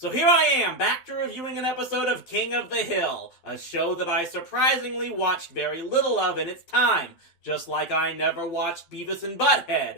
So here I am, back to reviewing an episode of King of the Hill, a show that I surprisingly watched very little of in its time, just like I never watched Beavis and Butthead,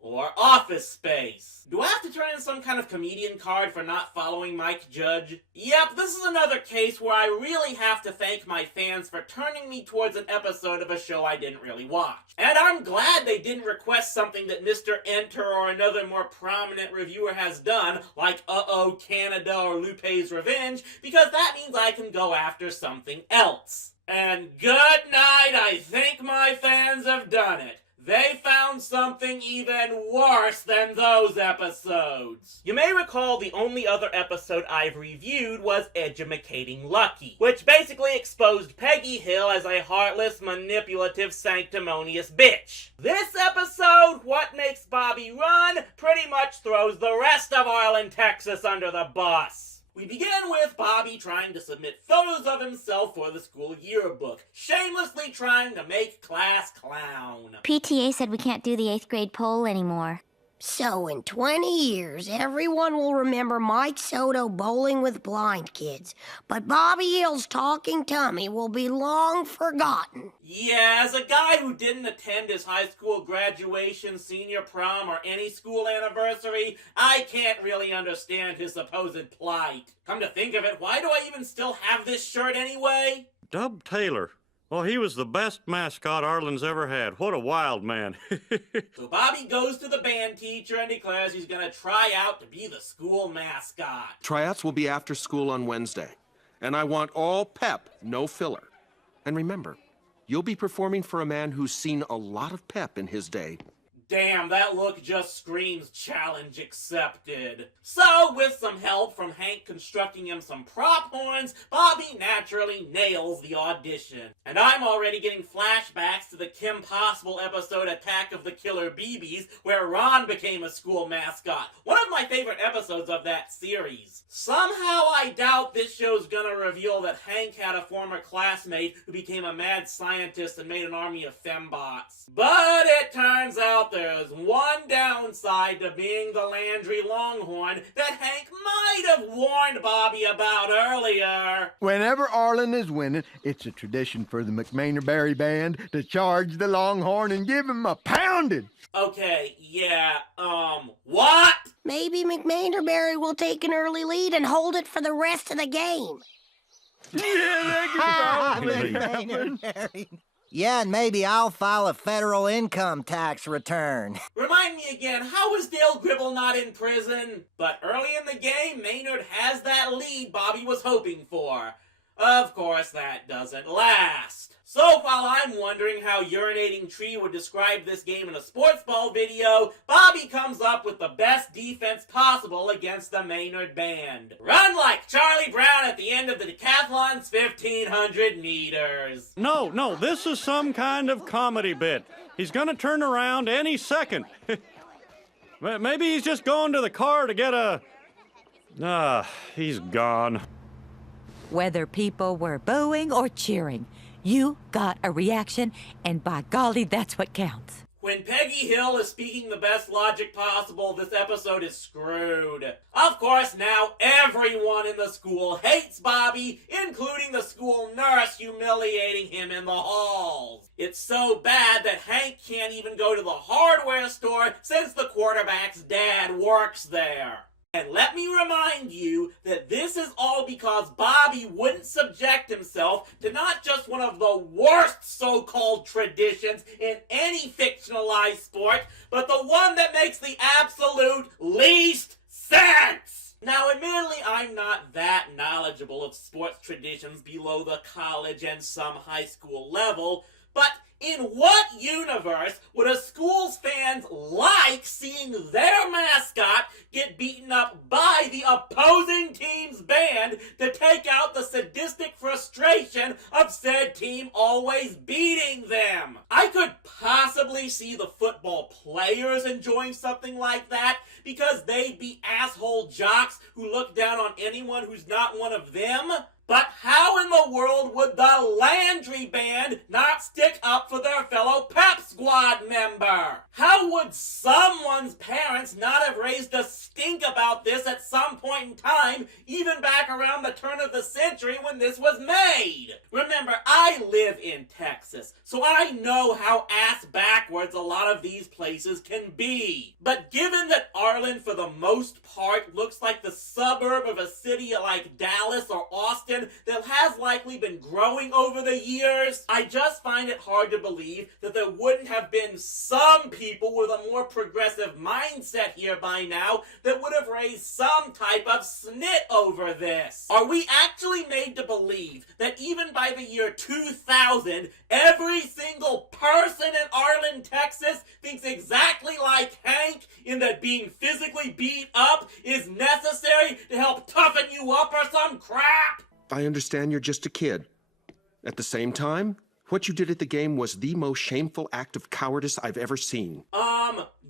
or Office Space. Do I have to turn in some kind of comedian card for not following Mike Judge? Yep, this is another case where I really have to thank my fans for turning me towards an episode of a show I didn't really watch. And I'm glad they didn't request something that Mr. Enter or another more prominent reviewer has done, like Uh-Oh Canada or Lupe's Revenge, because that means I can go after something else. And good night, I think my fans have done it. They found something even worse than those episodes. You may recall the only other episode I've reviewed was Edumacating Lucky, which basically exposed Peggy Hill as a heartless, manipulative, sanctimonious bitch. This episode, What Makes Bobby Run, pretty much throws the rest of Arlen, Texas under the bus. We begin with Bobby trying to submit photos of himself for the school yearbook, shamelessly trying to make class clown. PTA said we can't do the 8th grade poll anymore. So in 20 years, everyone will remember Mike Soto bowling with blind kids, but Bobby Hill's talking tummy will be long forgotten. Yeah, as a guy who didn't attend his high school graduation, senior prom, or any school anniversary, I can't really understand his supposed plight. Come to think of it, why do I even still have this shirt anyway? Dub Taylor. Well, he was the best mascot Arlen's ever had. What a wild man. So Bobby goes to the band teacher and declares he's gonna try out to be the school mascot. Tryouts will be after school on Wednesday. And I want all pep, no filler. And remember, you'll be performing for a man who's seen a lot of pep in his day. Damn, that look just screams challenge accepted. So, with some help from Hank constructing him some prop horns, Bobby naturally nails the audition. And I'm already getting flashbacks to the Kim Possible episode Attack of the Killer BBs, where Ron became a school mascot. One of my favorite episodes of that series. Somehow I doubt this show's gonna reveal that Hank had a former classmate who became a mad scientist and made an army of fembots. But it turns out there's one downside to being the Landry Longhorn that Hank might have warned Bobby about earlier. Whenever Arlen is winning, it's a tradition for the McManerberry Band to charge the Longhorn and give him a pounding. Okay, yeah, what? Maybe McManerberry will take an early lead and hold it for the rest of the game. Yeah, and maybe I'll file a federal income tax return. Remind me again, how was Dale Gribble not in prison? But early in the game, Maynard has that lead Bobby was hoping for. Of course, that doesn't last. So while I'm wondering how Urinating Tree would describe this game in a sports ball video, Bobby comes up with the best defense possible against the Maynard band. Run like Charlie Brown at the end of the decathlon's 1,500 meters. No, this is some kind of comedy bit. He's gonna turn around any second. Maybe he's just going to the car to get a... he's gone. Whether people were booing or cheering, you got a reaction, and by golly, that's what counts. When Peggy Hill is speaking the best logic possible, this episode is screwed. Of course, now everyone in the school hates Bobby, including the school nurse humiliating him in the halls. It's so bad that Hank can't even go to the hardware store since the quarterback's dad works there. And let me remind you that this is all because Bobby wouldn't subject himself to not just one of the worst so-called traditions in any fictionalized sport, but the one that makes the absolute least sense! Now, admittedly, I'm not that knowledgeable of sports traditions below the college and some high school level, but in what universe would a school's fans like seeing their mascot get beaten up by the opposing team's band to take out the sadistic frustration of said team always beating them? I could possibly see the football players enjoying something like that because they'd be asshole jocks who look down on anyone who's not one of them. But how in the world would the Landry Band not stick up for their fellow Pep Squad member? How would someone's parents not have raised a stink think about this at some point in time, even back around the turn of the century when this was made. Remember, I live in Texas, so I know how ass backwards a lot of these places can be. But given that Arlen, for the most part, looks like the suburb of a city like Dallas or Austin that has likely been growing over the years, I just find it hard to believe that there wouldn't have been some people with a more progressive mindset here by now that would have raised some type of snit over this. Are we actually made to believe that even by the year 2000, every single person in Arlen, Texas thinks exactly like Hank in that being physically beat up is necessary to help toughen you up or some crap? I understand you're just a kid. At the same time, what you did at the game was the most shameful act of cowardice I've ever seen.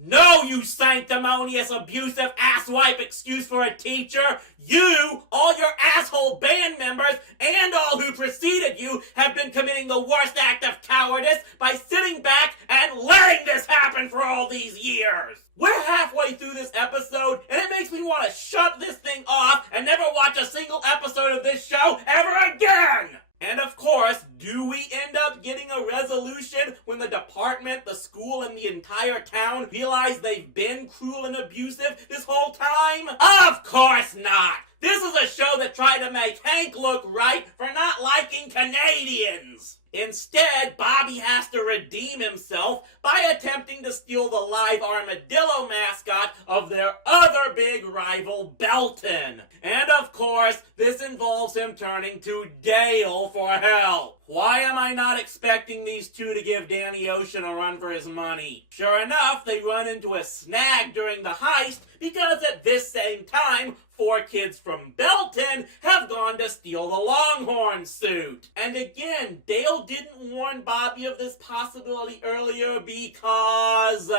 No, you sanctimonious, abusive, asswipe excuse for a teacher! You, all your asshole band members, and all who preceded you have been committing the worst act of cowardice by sitting back and letting this happen for all these years! We're halfway through this episode, and it makes me want to shut this thing off and never watch a single episode of this show ever again! And of course, do we end up getting a resolution when the department, the school, and the entire town realize they've been cruel and abusive this whole time? Of course not! This is a show that tried to make Hank look right for not liking Canadians! Instead, Bobby has to redeem himself by attempting to steal the live armadillo mascot of their other big rival, Belton. And of course, this involves him turning to Dale for help. Why am I not expecting these two to give Danny Ocean a run for his money? Sure enough, they run into a snag during the heist because at this same time, 4 kids from Belton have gone to steal the Longhorn suit. And again, Dale didn't warn Bobby of this possibility earlier because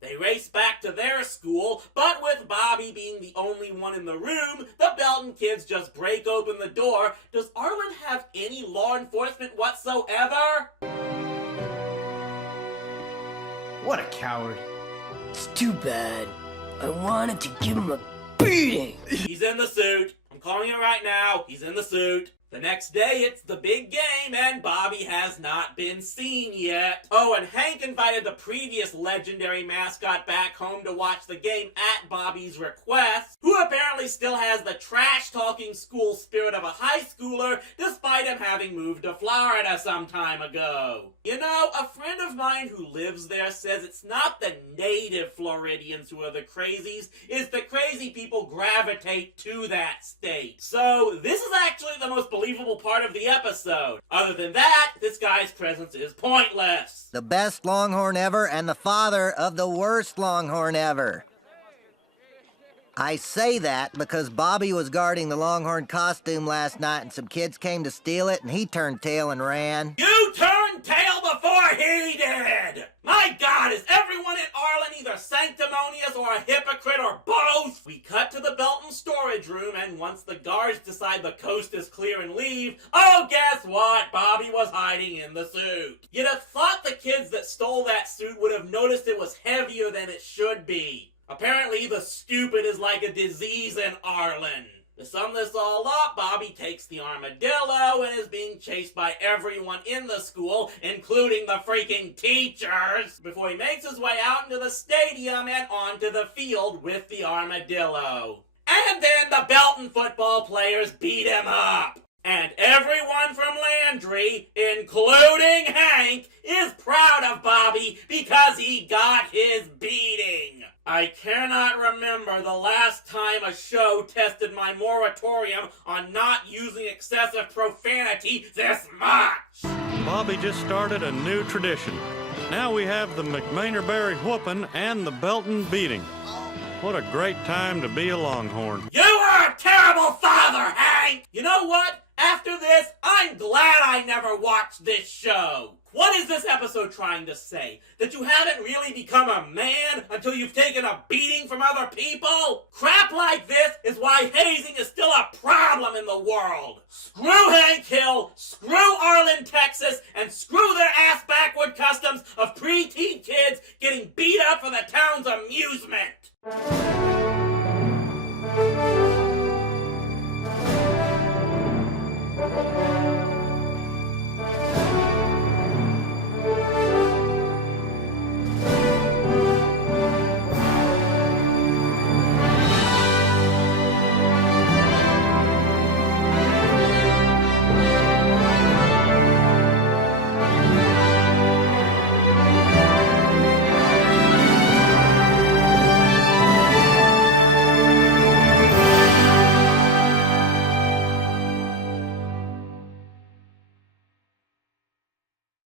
they race back to their school, but with Bobby being the only one in the room, the Belton kids just break open the door. Does Arlen have any law enforcement whatsoever? What a coward. It's too bad. I wanted to give him a beating. He's in the suit. I'm calling it right now. He's in the suit. The next day, it's the big game, and Bobby has not been seen yet. Oh, and Hank invited the previous legendary mascot back home to watch the game at Bobby's request, who apparently still has the trash-talking school spirit of a high schooler, despite him having moved to Florida some time ago. You know, a friend of mine who lives there says it's not the native Floridians who are the crazies, it's the crazy people gravitate to that state. So, this is actually the most believable part of the episode. Other than that, this guy's presence is pointless. The best Longhorn ever and the father of the worst Longhorn ever. I say that because Bobby was guarding the Longhorn costume last night and some kids came to steal it and he turned tail and ran. You turned tail before he did! My God, is everyone in Arlen either sanctimonious or a hypocrite or both? We cut to the Belton storage room, and once the guards decide the coast is clear and leave, oh, guess what? Bobby was hiding in the suit. You'd have thought the kids that stole that suit would have noticed it was heavier than it should be. Apparently, the stupid is like a disease in Arlen. To sum this all up, Bobby takes the armadillo and is being chased by everyone in the school, including the freaking teachers, before he makes his way out into the stadium and onto the field with the armadillo. And then the Belton football players beat him up. And everyone from Landry, including Hank, is proud of Bobby because he got his beating. I cannot remember the last time a show tested my moratorium on not using excessive profanity this much. Bobby just started a new tradition. Now we have the McMainer-Berry whooping and the Belton beating. What a great time to be a Longhorn. You are a terrible father, Hank! You know what? After this, I'm glad I never watched this show. What is this episode trying to say? That you haven't really become a man until you've taken a beating from other people? Crap like this is why hazing is still a problem in the world. Screw Hank Hill, screw Arlen, Texas, and screw their ass-backward customs of preteen kids getting beat up for the town's amusement.